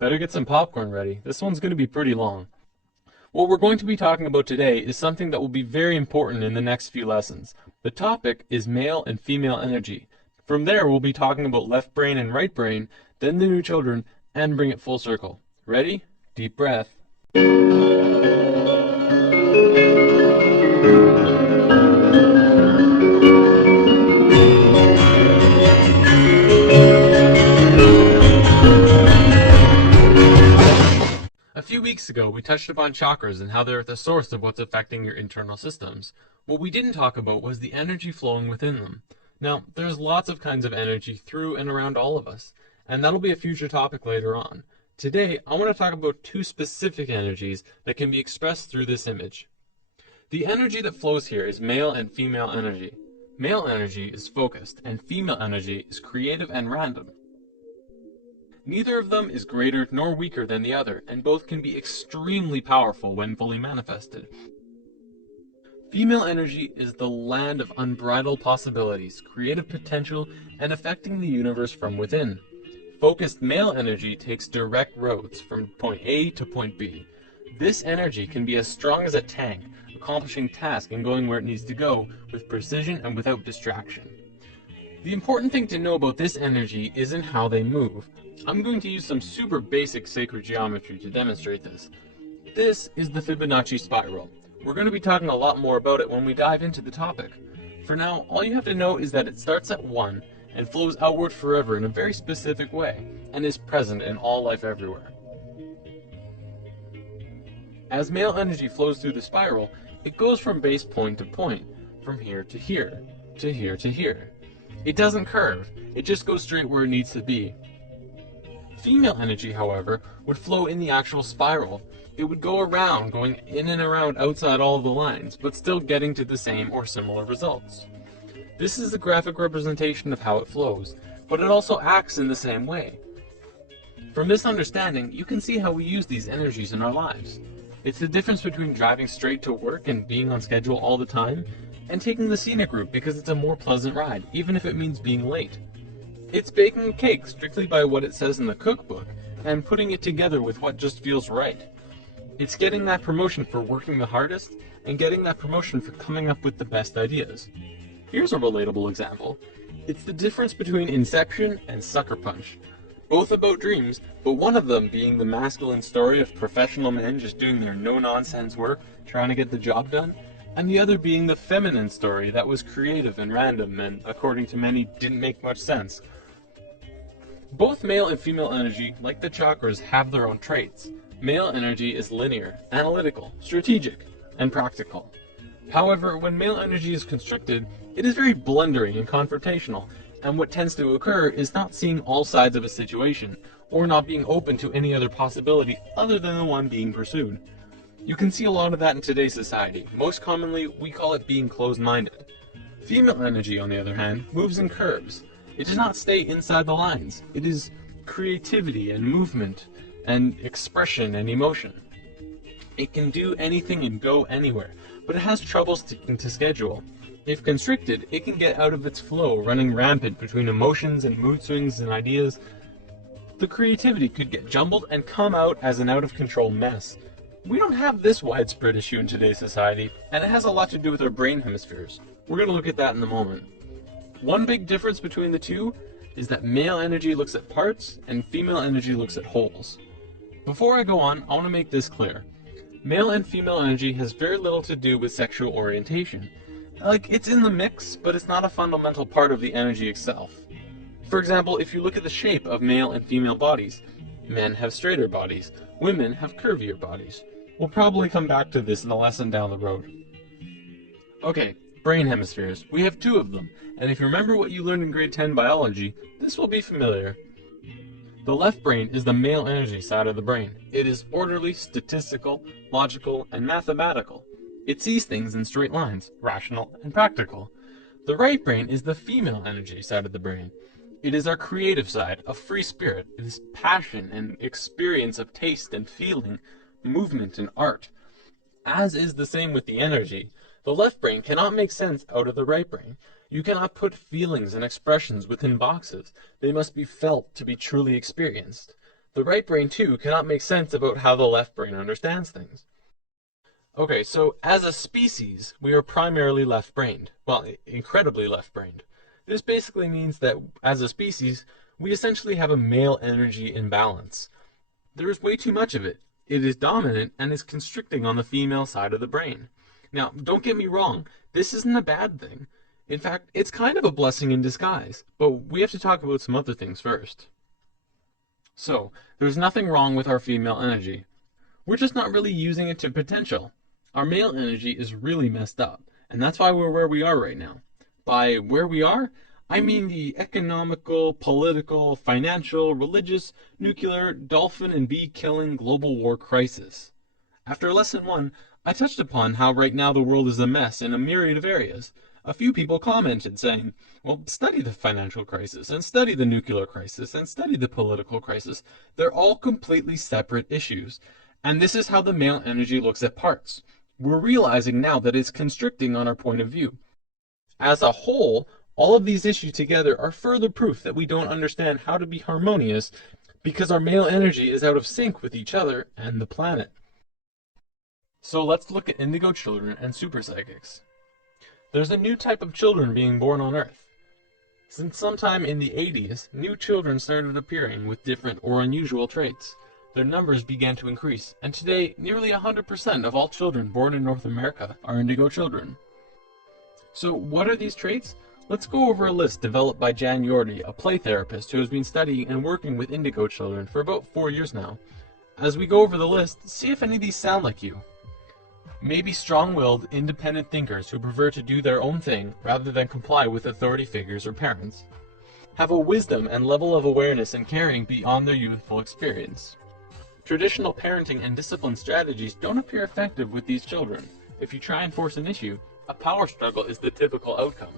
Better get some popcorn ready. This one's going to be pretty long. What we're going to be talking about today is something that will be very important in the next few lessons. The topic is male and female energy. From there, we'll be talking about left brain and right brain, then the new children, and bring it full circle. Ready? Deep breath. A few weeks ago, we touched upon chakras and how they're at the source of what's affecting your internal systems. What we didn't talk about was the energy flowing within them. Now, there's lots of kinds of energy through and around all of us, and that'll be a future topic later on. Today, I want to talk about two specific energies that can be expressed through this image. The energy that flows here is male and female energy. Male energy is focused, and female energy is creative and random. Neither of them is greater nor weaker than the other, and both can be extremely powerful when fully manifested. Female energy is the land of unbridled possibilities, creative potential, and affecting the universe from within. Focused male energy takes direct roads from point A to point B. This energy can be as strong as a tank, accomplishing tasks and going where it needs to go with precision and without distraction. The important thing to know about this energy isn't how they move. I'm going to use some super basic sacred geometry to demonstrate this. This is the Fibonacci spiral. We're going to be talking a lot more about it when we dive into the topic. For now, all you have to know is that it starts at 1 and flows outward forever in a very specific way, and is present in all life everywhere. As male energy flows through the spiral, it goes from base point to point, from here to here, to here to here. It doesn't curve, it just goes straight where it needs to be. Female energy, however, would flow in the actual spiral. It would go around, going in and around outside all of the lines, but still getting to the same or similar results. This is a graphic representation of how it flows, but it also acts in the same way. From this understanding, you can see how we use these energies in our lives. It's the difference between driving straight to work and being on schedule all the time, and taking the scenic route because it's a more pleasant ride, even if it means being late. It's baking a cake strictly by what it says in the cookbook, and putting it together with what just feels right. It's getting that promotion for working the hardest, and getting that promotion for coming up with the best ideas. Here's a relatable example. It's the difference between Inception and Sucker Punch. Both about dreams, but one of them being the masculine story of professional men just doing their no-nonsense work, trying to get the job done, and the other being the feminine story that was creative and random and, according to many, didn't make much sense. Both male and female energy, like the chakras, have their own traits. Male energy is linear, analytical, strategic, and practical. However, when male energy is constricted, it is very blundering and confrontational, and what tends to occur is not seeing all sides of a situation, or not being open to any other possibility other than the one being pursued. You can see a lot of that in today's society. Most commonly, we call it being closed-minded. Female energy, on the other hand, moves in curves. It does not stay inside the lines. It is creativity and movement and expression and emotion. It can do anything and go anywhere, but it has trouble sticking to schedule. If constricted, it can get out of its flow, running rampant between emotions and mood swings and ideas. The creativity could get jumbled and come out as an out-of-control mess. We don't have this widespread issue in today's society, and it has a lot to do with our brain hemispheres. We're going to look at that in a moment. One big difference between the two is that male energy looks at parts and female energy looks at wholes. Before I go on, I want to make this clear. Male and female energy has very little to do with sexual orientation. It's in the mix, but it's not a fundamental part of the energy itself. For example, if you look at the shape of male and female bodies, men have straighter bodies, women have curvier bodies. We'll probably come back to this in a lesson down the road. Okay, brain hemispheres. We have two of them, and if you remember what you learned in grade 10 biology, this will be familiar. The left brain is the male energy side of the brain. It is orderly, statistical, logical, and mathematical. It sees things in straight lines, rational and practical. The right brain is the female energy side of the brain. It is our creative side, a free spirit. It is passion and experience of taste and feeling, movement and art. As is the same with the energy, the left brain cannot make sense out of the right brain. You cannot put feelings and expressions within boxes. They must be felt to be truly experienced. The right brain, too, cannot make sense about how the left brain understands things. Okay, so as a species, we are primarily left-brained. Well, incredibly left-brained. This basically means that, as a species, we essentially have a male energy imbalance. There is way too much of it. It is dominant and is constricting on the female side of the brain. Now, don't get me wrong, this isn't a bad thing. In fact, it's kind of a blessing in disguise, but we have to talk about some other things first. So, there's nothing wrong with our female energy. We're just not really using it to potential. Our male energy is really messed up, and that's why we're where we are right now. By where we are, I mean the economical, political, financial, religious, nuclear, dolphin and bee-killing global war crisis. After lesson 1, I touched upon how right now the world is a mess in a myriad of areas. A few people commented saying, well, study the financial crisis, and study the nuclear crisis, and study the political crisis. They're all completely separate issues. And this is how the male energy looks at parts. We're realizing now that it's constricting on our point of view. As a whole, all of these issues together are further proof that we don't understand how to be harmonious because our male energy is out of sync with each other and the planet. So let's look at indigo children and super psychics. There's a new type of children being born on Earth. Since sometime in the 80s, new children started appearing with different or unusual traits. Their numbers began to increase, and today nearly 100% of all children born in North America are indigo children. So what are these traits? Let's go over a list developed by Jan Yordi, a play therapist who has been studying and working with indigo children for about 4 years now. As we go over the list, see if any of these sound like you. Maybe strong-willed, independent thinkers who prefer to do their own thing rather than comply with authority figures or parents. Have a wisdom and level of awareness and caring beyond their youthful experience. Traditional parenting and discipline strategies don't appear effective with these children. If you try and force an issue, a power struggle is the typical outcome.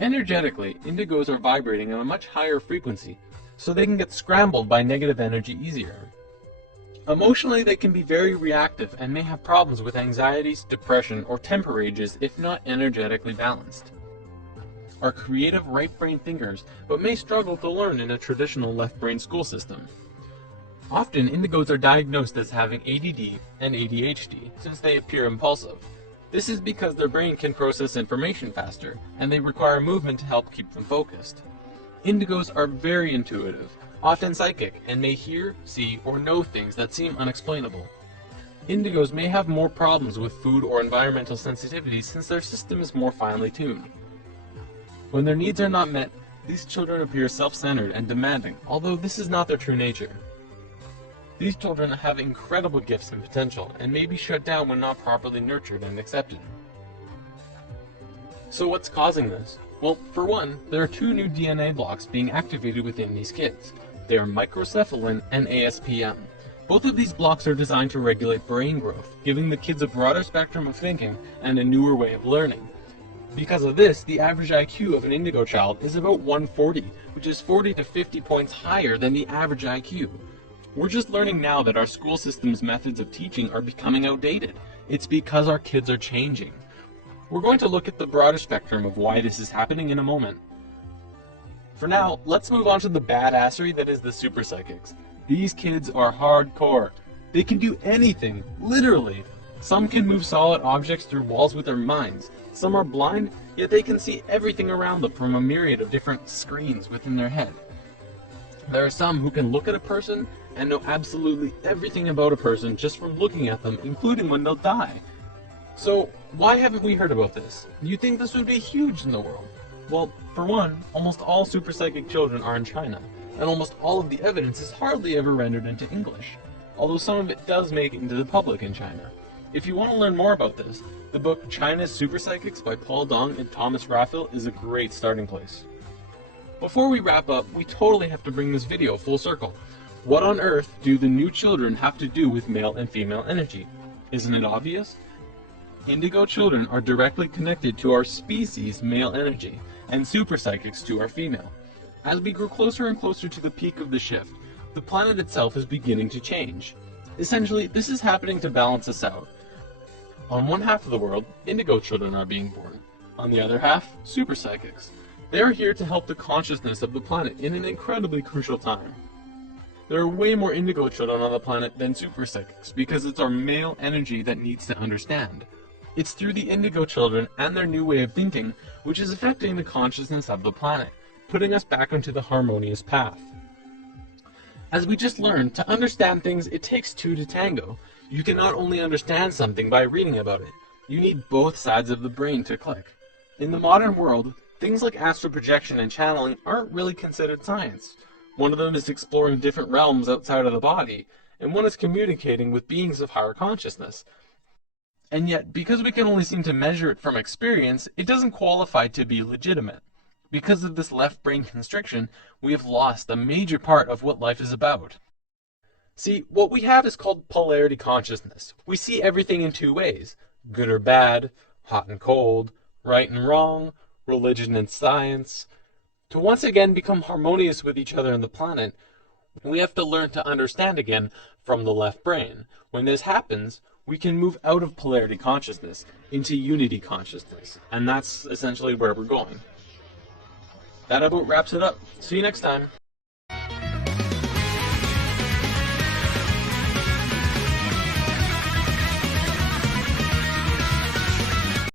Energetically, indigos are vibrating at a much higher frequency, so they can get scrambled by negative energy easier. Emotionally, they can be very reactive and may have problems with anxieties, depression, or temper rages if not energetically balanced. Are creative right-brain thinkers, but may struggle to learn in a traditional left-brain school system. Often, indigos are diagnosed as having ADD and ADHD, since they appear impulsive. This is because their brain can process information faster, and they require movement to help keep them focused. Indigos are very intuitive, often psychic, and may hear, see, or know things that seem unexplainable. Indigos may have more problems with food or environmental sensitivity since their system is more finely tuned. When their needs are not met, these children appear self-centered and demanding, although this is not their true nature. These children have incredible gifts and potential, and may be shut down when not properly nurtured and accepted. So what's causing this? Well, for one, there are 2 new DNA blocks being activated within these kids. They are microcephalin and ASPM. Both of these blocks are designed to regulate brain growth, giving the kids a broader spectrum of thinking and a newer way of learning. Because of this, the average IQ of an indigo child is about 140, which is 40 to 50 points higher than the average IQ. We're just learning now that our school system's methods of teaching are becoming outdated. It's because our kids are changing. We're going to look at the broader spectrum of why this is happening in a moment. For now, let's move on to the badassery that is the super psychics. These kids are hardcore. They can do anything, literally. Some can move solid objects through walls with their minds. Some are blind, yet they can see everything around them from a myriad of different screens within their head. There are some who can look at a person and know absolutely everything about a person just from looking at them, including when they'll die. So, why haven't we heard about this? You'd think this would be huge in the world. Well, for one, almost all super psychic children are in China, and almost all of the evidence is hardly ever rendered into English, although some of it does make it into the public in China. If you want to learn more about this, the book China's Super Psychics by Paul Dong and Thomas Raphael is a great starting place. Before we wrap up, we totally have to bring this video full circle. What on earth do the new children have to do with male and female energy? Isn't it obvious? Indigo children are directly connected to our species' male energy, and super psychics to our female. As we grow closer and closer to the peak of the shift, the planet itself is beginning to change. Essentially, this is happening to balance us out. On one half of the world, indigo children are being born. On the other half, super psychics. They are here to help the consciousness of the planet in an incredibly crucial time. There are way more indigo children on the planet than super psychics because it's our male energy that needs to understand. It's through the indigo children and their new way of thinking which is affecting the consciousness of the planet, putting us back onto the harmonious path. As we just learned, to understand things it takes two to tango. You can not only understand something by reading about it, you need both sides of the brain to click. In the modern world, things like astral projection and channeling aren't really considered science. One of them is exploring different realms outside of the body, and one is communicating with beings of higher consciousness. And yet, because we can only seem to measure it from experience, it doesn't qualify to be legitimate. Because of this left brain constriction, we have lost a major part of what life is about. See, what we have is called polarity consciousness. We see everything in two ways, good or bad, hot and cold, right and wrong, religion and science. To once again become harmonious with each other on the planet, we have to learn to understand again from the left brain. When this happens, we can move out of polarity consciousness into unity consciousness, and that's essentially where we're going. That about wraps it up. See you next time.